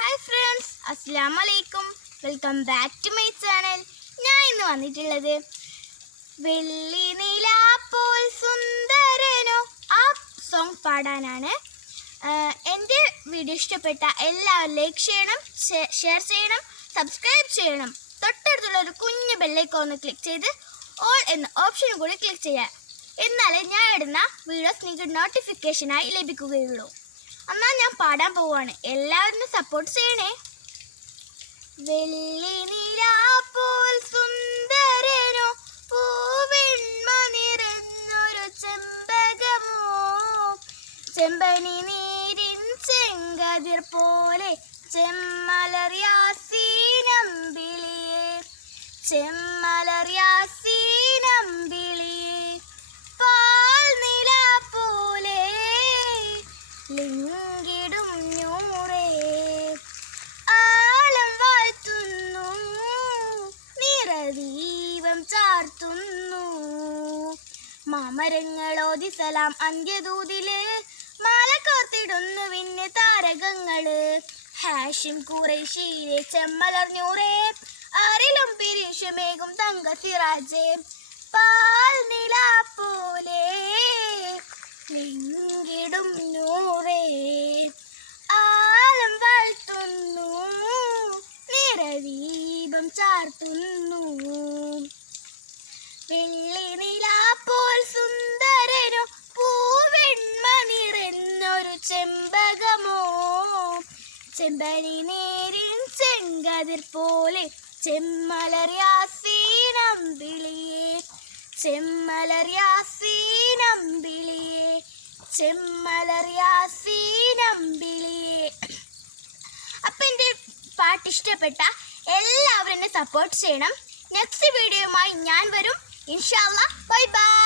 Hi friends, അസ്സലാമു അലൈക്കും. Welcome back to my channel. ഞാൻ ഇന്ന് വന്നിട്ടുള്ളത് വെള്ളി നിലാപ്പോൾ സുന്ദരനോ ആ സോങ് പാടാനാണ്. എൻ്റെ വീഡിയോ ഇഷ്ടപ്പെട്ട എല്ലാവരും ലൈക്ക് ചെയ്യണം, ഷെയർ ചെയ്യണം, സബ്സ്ക്രൈബ് ചെയ്യണം. തൊട്ടടുത്തുള്ള ഒരു കുഞ്ഞു ബെല്ലൈക്കൺ ഒന്ന് ക്ലിക്ക് ചെയ്ത് ഓൾ എന്ന ഓപ്ഷനും കൂടി ക്ലിക്ക് ചെയ്യാം. എന്നാലേ ഞാൻ ഇടുന്ന വീഡിയോസ് നിങ്ങൾക്ക് നോട്ടിഫിക്കേഷനായി ലഭിക്കുകയുള്ളൂ. എന്നാൽ ഞാൻ പാടാൻ പോവാണ്. എല്ലാവരും സപ്പോർട്ട് ചെയ്യണേ. വെള്ളി നിലാപ്പോൾ സുന്ദരനോ പൂവെണ്മ നിറഞ്ഞൊരു ചെമ്പകമോ, ചെമ്പനി നീരിൻ ചെങ്കതിർ പോലെ ചെമ്മലർ യാസീനമ്പിളിയേ, ചെമ്മലർ യാസീനമ്പിളിയേ, പാൽ നില പോലെ ലിംഗിടും നൂറേ, ആളം വാഴ്ത്തുന്നു, നിറദീപം ചാർത്തുന്നു, മാമരങ്ങളോതി സലാം അന്ത്യദൂതില്, മാല കോർത്തിടുന്നു പിന്നെ താരകങ്ങള്, ഹാഷിം ഖുറൈശിയിലെ ചെമ്മലർന്നൂറേ, ആരിലും പിരിശമേകും തങ്ക സിറാജേ, പാൽ നില പോലെ ലിംഗിടും നൂറേ, ആലം വാഴ്ത്തുന്നു, നിറദീപം ചാർത്തുന്നു, വെള്ളി നിലാപ്പോൾ സുന്ദരനോ പൂവെണ്മ നിറഞ്ഞൊരു ചെമ്പകമോ, ചെമ്പനി നീരിൻ ചെങ്കതിർ പോലെ ചെമ്മലർ യാസീനമ്പിളിയേ, ചെമ്മലർ യാസീനമ്പിളിയേ, ചെമ്മലർ യാസീനമ്പിളിയേ. അപ്പം എൻ്റെ പാട്ട് ഇഷ്ടപ്പെട്ട എല്ലാവരും എന്നെ സപ്പോർട്ട് ചെയ്യണം. നെക്സ്റ്റ് വീഡിയോയുമായി ഞാൻ വരും. ഇൻഷാ അല്ലാഹ്. Bye bye.